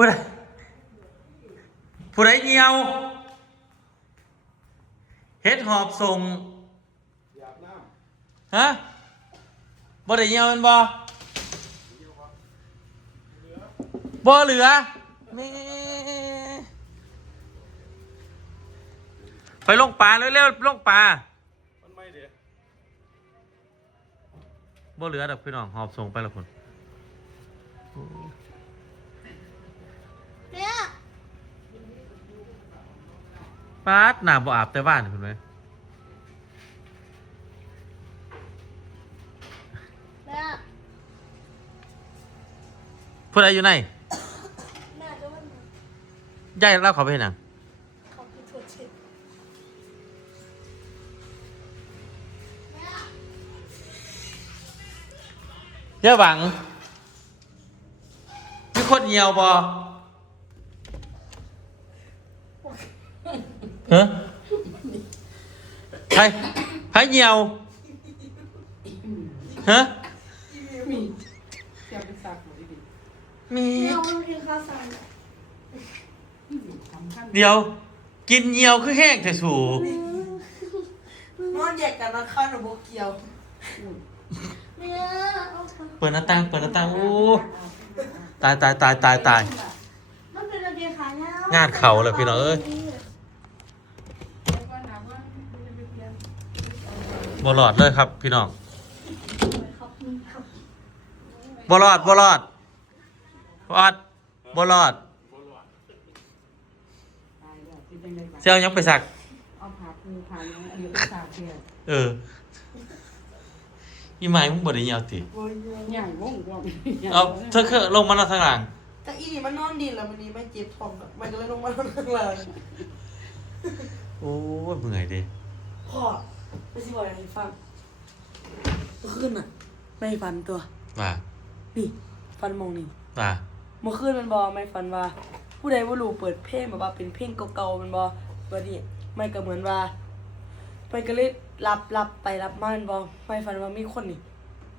ผู้ใดผู้ใดเงียวเฮ็ดหอบส่งอยากน้ฮะบ่ได้เงียวแมันบ่บ่เหลือนี่ไปลงปลาเร็วๆลงปลาำมันไม่เด็ดบ่เหลือดอกพี่น้องหอบส่งไปและคน ป้าดน้ำบ่อาบแต่บ้านเห็นไหมเนี่ยผู้ใดอยู่ไหนแม่จะว่ายายเล่าเขาไปเห็นหนังขอบคุณตัวจริงแม่เย่าหวังมีคนเหี่ยวบ่ ฮะใครใครเหี่ยวฮะมีเสียเป็นสักหมดดิมีแม่มันกินข้าวสารสำคัญเดี๋ยว กินเหี่ยวคือแห้งแต่สูนอนแยกกันนะข้าวหนูโบเกียวแม่เอาไปเปิดหน้าต่างเปิดหน้าต่างโอ้ตายตายตายตายตายมันเป็นระเบียงขายาวงานเขาเลยพี่น้องเอ้ย แล้วก็ถามว่าจะไปเรียน บ่รอดเลยครับ พี่น้องขอบคุณครับบ่รอดบ่รอดบ่รอดบ่รอดตายแล้วเป็นยังไงบ้างเสี่ยวยังไปสัก เอาผ่าปูผ่ายังอันนี้ก็สาเสียเอออีไม้มึงบ่ได้เหี่ยวติโอ้ยใหญ่วงวงเอาเธอคือลงมาแล้วทางหลังแต่อีนี่มันนอนดีแล้วมันนี้ไม่เจ็บท้องอะมันก็เลยลงมานอนข้างล่างโอ้ยเมื่อยดิพ่อ ไม่ใช่บอกให้ฟังเมื่อคืนอะไม่ฟันตัว ว่านี่ ฟันมองนี่ว่าเมื่อคืนมันบอไม่ฟันว่า ผู้ใดว่ารู้เปิดเพลงแบบว่าเป็นเพลงเก่าๆมันบอวันนี้ไม่ก็เหมือนว่าไปก็เลยรับรับไปรับมามันบอไม่ฟันว่ามีคนนี่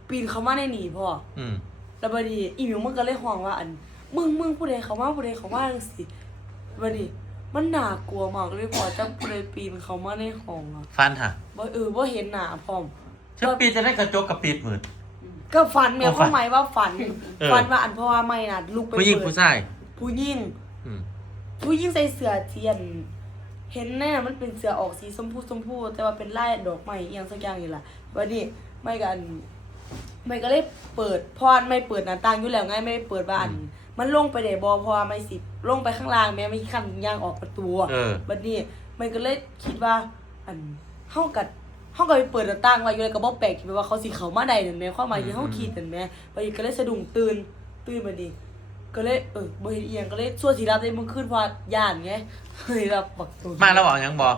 ปีนเขามาในหนีพ่อ อืม แล้วบัดนี้อีหมิวมันก็เลยห่วงว่าอัน มึงมึงผู้ใดเขามาผู้ใดเขามาจังสิบัดนี้ มันน่ากลัวมากเลยพอจังผู้ใดปีนเขามาในห้องอะฟันฮะบ่เออบ่เห็นหน้าพร้อมฉันปีนจะได้กระจกกับปิดมืด ก็ฝันแม่อ๋อฝันความหมายว่าฝันเออ ฝันว่าอันเพราะว่าไม่น่ะลุกไปผู้หญิงเปิดผู้ชายผู้หญิง อืมผู้หญิงใส่เสื้อเทียน เห็นแน่มันเป็นเสื้อออกสีชมพูชมพูแต่ว่าเป็นลายดอกไม้อหยังสักอย่างนี่ล่ะบัดนี้ไม่กัน ไม่ก็เลยเปิดพรไม่เปิดหน้าต่างอยู่แล้วไงไม่เปิดบ้าน มันลงไปได้บ่เพราะว่าไม่สิ ลงไปข้างล่างแม่ไม่คันย่างออกประตูอะเออ บัดนี้มันก็เลยคิดว่า อันเฮากัดเฮาก็ไปเปิดหน้าต่างไว้อยู่เลยก็บ่แปลกที่ว่าเขาสิเข้ามาได้นั่นแหม่ความหมายที่เฮาคิดนั่นแหม่บัดนี้ก็เลยสะดุ้งตื่นตื่นบัดนี้ก็เลยเออบ่เห็นอีหยังก็เลยชั่วสิรับได้มึงขึ้นเพราะว่าย่านไงเฮ้ยรับบักตัว มาแล้วบอกยังบอก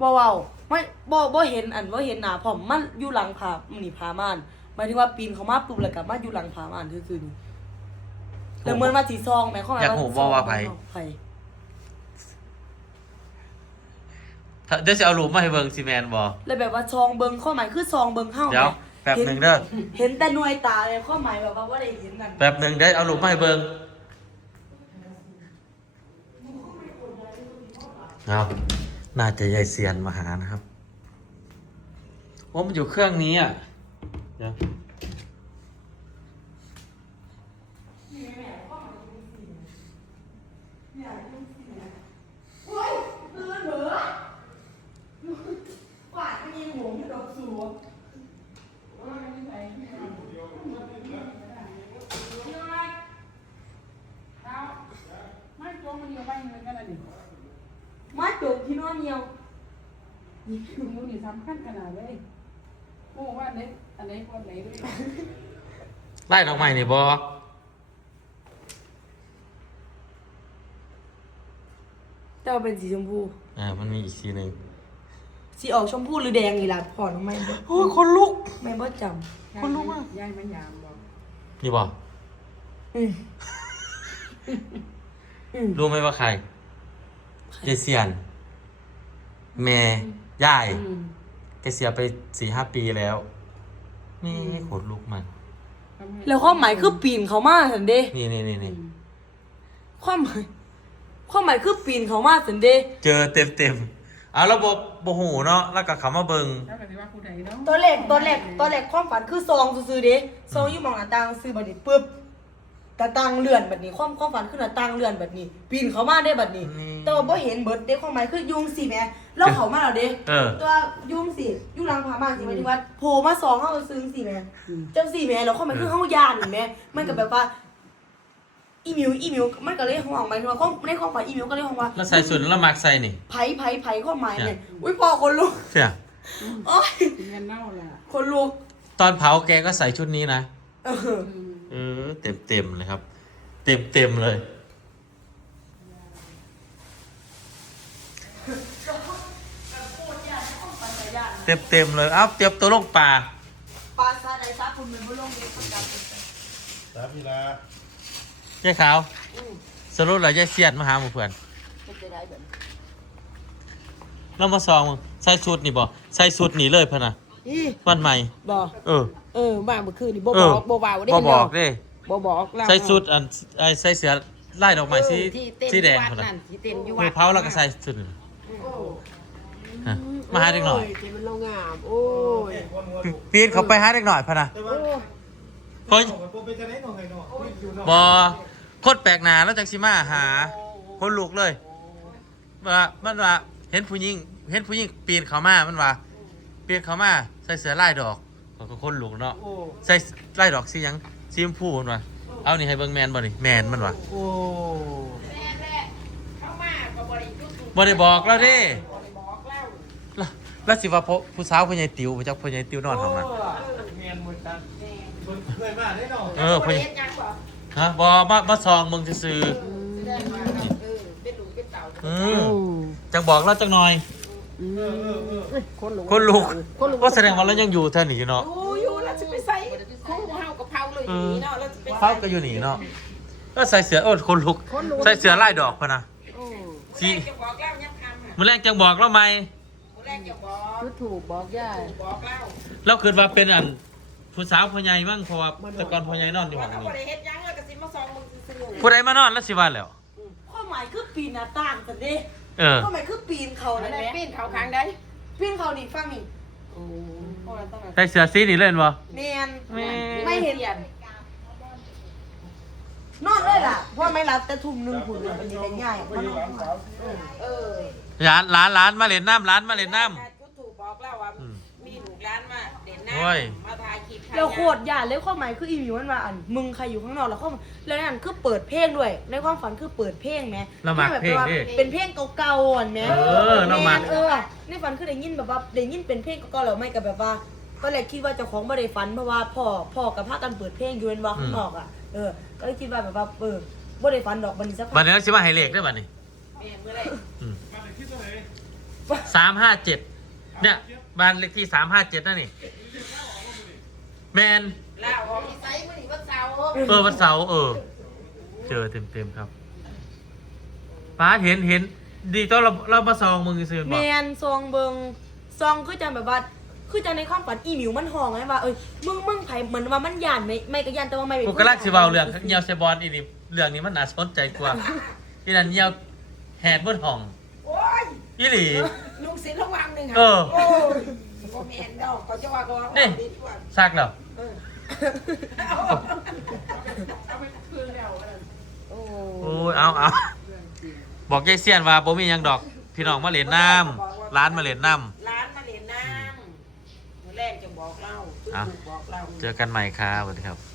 บ่เว้าไม่บ่บ่เห็นอันบ่เห็นหน้าพร้อมมันอยู่หลังผามันนี่ผาม่านหมายถึงว่าปีนเข้ามาปุ๊บแล้วก็มาอยู่หลังผาม่านซื่อๆนี่ แล้วเหมือนว่าสิซองแม่ความหมายอยากว่าหูบอกว่าไผ ไผถ้าเดี๋ยวจะเอารูปมาให้เบิ่งซีแมนบอ แล้วแบบว่าซองเบิงข้อหมายคือซองเบิงเฮาเดี๋ยวไงแป๊บหนึ่งเด้อ เห็นแต่หน่วยตาเลยข้อหมายแบบว่าว่าได้เห็นนั่นแป๊บหนึ่งเดี๋ยวเอารูปมาให้เบิ่งเอาน่าจะยายเซียนมาหานะครับ โอ้มันอยู่เครื่องนี้อะเดี๋ยว กวาดไม่ยิงหงดอกสัวไม่โจมันยอะไปเงินกันอะไรนี่มาจบที่นอนเหี่ยวนี่คือมือนี่สำคัญขนาดเลยโอ้ว่าเน็ตอันไหนคนไหนด้วย ไล่ดอกไม้นี่บอ แต่ว่าเป็นสีชมพูอ่า มันมีอีกสีหนึ่งสีออกชมพูหรือแดงนี่ล่ะพอน้องไม่บ่โอ้ยคนลุก ไม่บ่จคนรู้ว่ายายมันยามบอกนี่บอำอืมอืมรู้ไหมว่าใครยายเซียน แม่ยายอืมแกเสียไปสี่ห้าปีแล้วนี่ขนลุกมัน แล้วข้อหมายคือปีนเขามาสันเด้นี่นี่นี่อืนี่มความหมาย ความหมายคือปีนเขามาสันเดเจอเต็มเต็มๆเอาระบบโบหูเนาะแล้วก็เขามาเบิงแล้วก็สิว่าผู้ใดเนาะตอนแรกตอนแรกตอนแรกความฝันคือซองซื่อๆเด้ซองอยู่หมองหน้าต่างซื้อบัดนี้ปึ๊บหน้าต่างเลื่อนบัดนี้ความความฝันคือหน้าต่างเลื่อนบัดนี้ ปีนเขามาได้บัดนี้แต่ว่าบ่เห็นเบิดเด้ความหมายคือยุงสิแหม่เราเข้ามาแล้วเด้ เออ ตัวยุงสิอยู่หลังผาบ้านสิหมายถึงว่าโผล่มาสองเฮาซึ้งสิแหม่จังสิแหม่แล้วความหมายคือเฮาย่านนี่แหม่มันก็แบบว่า อีมิวอีมิวมันก็เลยห่วงหมายถึงว่าความในความฝันอีมิวก็เลยห่วงว่าแล้วใส่สุดแล้วมักใส่นี่ไผไผไผความหมายเนี่ยอุ้ยพ่อคนลุกเสียโอ้ยเงินเน่าล่ะคนลุกตอนเผาแกก็ใส่ชุดนี้นะเอออืมเออเต็มเต็มๆเลยครับ เต็มเต็มๆเลยเต็มเต็มๆเลยเอ้าเตรียมตัวลงป่าปลาซาไดซาคุณเป็นบ่ลงเด็กประกันเป็นไปสาพีลา ยายขาว สรุปแล้วยายเสียดมาหาหมู่เพื่อนเป็นไปได้แบบเรามาซองมึงใส่ชุดนี่บ่ใส่ชุดนี่เลยพะนะอีวันใหม่ บ่เออ เออมาเมื่อคืนนี่บ่เอบอกอบ่บ่าวได้บ่บอกเด้บ่บอกเราใส่ชุดอันไอ้ใส่เสือไล่ดอกไม้สีเออที่เต้นสีแดงอยู่วัพะนะนั่นที่เต้นอยู่วัมืดอเผาแล้วก็ใส่ชุดนี่ฮะมาหาเด็กหน่อยโที่มันเรางามโอ้ยปีนเขาไปหาเด็กหน่อยพะนะแต่โอ้ว่าเฮ้ยของผม เป็นจะไหนหน่อยเนาะอยู่เนาะบอโคตรแปลกหนาแล้วจังสิมาหา คนลุกเลยว่ามันว่าเห็นผู้หญิงเห็นผู้หญิงปีนเขามามันว่าปีนเขามาใส่เสื้อลายดอกเขาก็คนลุกเนาะโอ้ใส่ลายดอกสีหยังสีชมพูมันว่าเอานี่ให้เบิ่งแมนบ่นี่แมนมันว่าโอ้เข้ามาก็บ่ได้จุดถูกบ่ได้บอกแล้วเด้บ่ได้บอกเล่าแล้วแล้วสิว่าพผู้สาวผู้ใหญ่ติ๋วบ่จักผู้ใหญ่ติ๋วนอนห้องนั้นเมียนมือกันเคยมาได้เนาะเออผู้ใหญ่เฮ็ดหยังบ่ฮะบ่มามาซองมึงซื่อแสดงว่าเออเป็นลูกเป็นเต่าๆอืโอ้มจังบอกเราจังหน่อยอืมคนลุกคนลุกคนลุกก็แสดงว่าเรายังอยู่เท่านี้อยู่เนาะโอ้อยู่แล้วสิไปใส่ของเฮากับเผาเลยอยู่นี่เนาะแล้วสิไปเขาก็อยู่นี่เนาะก็ใส่เสื้อโอ้คนลุกคนลุก ใส่เสื้อลายดอกพะนะโอ้สีจะบอกเล่ายังคำอะมื้อแรกจังบอกเราไหมผู้แรกจะบอกจุดถูกบอกย่าบอกเล่าเราคิดว่าเป็นอัน ผู้สาวพ่อใหญ่มั้งเพราะว่าแต่ก่อนพ่อใหญ่นอนอยู่ห้ว่าองถ้านี้ บ่ได้เฮ็ดหยังแล้วก็สิมาซองมึงซื่อๆผู้ใดมานอนแล้วสิว่าแล้วความหมายคือปีนหน้าต่างสันเดเออความหมายคือปีนเขาอันั่นนนั้แหนละปีนเขาค้างได้ปีนเขานี่ฟังนี่โอ้เพราะว่าต้องใส่เสื้อสีนี่เล่นบ่แมนแม่ ไม่เห็นนอนเลยล่ะเพราะไม่รับแต่ทุ่มหนึงคุณมันจะง่ายมันนอนทุ่มเออร้านร้านร้านมาเล่นน้ำร้านมาเล่นน้จุดถูกบอกแล้วว่าอืม มีลูกร้านมาเด่นหน้า โอ้ย มาถ่ายคลิปเราโคตรอย่าเลยความหมายคืออีมิวมันมาอันมึงใครอยู่ข้างนอกแล้วความแล้วนั่นคือเปิดเพลงด้วย ในความฝันคือเปิดเพลงไหมเรามักเพลงดิเป็นเพลงเก่าๆอะแม่เออเรามักเออในฝันคือได้ยินแบบว่าได้ยินเป็นเพลงเก่าๆแล้วไม่กับแบบว่าตอนแรกคิดว่าเจ้าของไม่ได้ฝันเพราะว่าพ่อพ่อกับพากันเปิดเพลงอยู่เป็นว่าข้างนอกอะเออก็เลยคิดว่าแบบว่าเออไม่ได้ฝันดอกบัดนสักำพับักดนี้สิมาให้เลขได้อบัดนี้แม่เมื่อไรมาเลยคิดตัวไหนสามห้าเจ็ดเนี่ยบ้านเลขที่สามห้าเจ็ดนั่นนี่ แมนลาวออกอีไซส์มื่อนี้วันเสาร์เออวันเสาร์เออ เจอเต็มเต็มๆครับป้าเห็นเห็นดีตอนเราเรามาซองมึงซื้อแมบอกนซองเบิงซองคือจังแบบว่าคือจังในความฝันอีหมิวมันห้องไงว่าเอ้ยมึงมึงไผเหมือนว่ามันยานไม่ไม่ก็ยานแต่ว่าไม่เป็นกูกำลังสิเบาเรื่องเงียวเซบอลอีนี่เรื่องนี้มันน่าสนใจกว่าอีนั่นเงียวแหดบนห้องโอ้ยอีหลีลูกศิษย์ระวังหนึ่งเออโอ้ยโมเมนดอกเขาจะว่าก็ว่านี่ดีกว่าซักแล้วเออเอาไปคืนแล้วอันนั้น โอ้โอ้ยเอาเอาบอกยายเซียนว่าบ่มีหยังดอก พี่น้องมาเล่นน้ำร้านมาเล่นน้ ร้านมาเรียนน้ำมื่อแรกจะบอกเล่าอะถูกบอกเล่าำเจอกันใหม่ครับสวัสดีครับ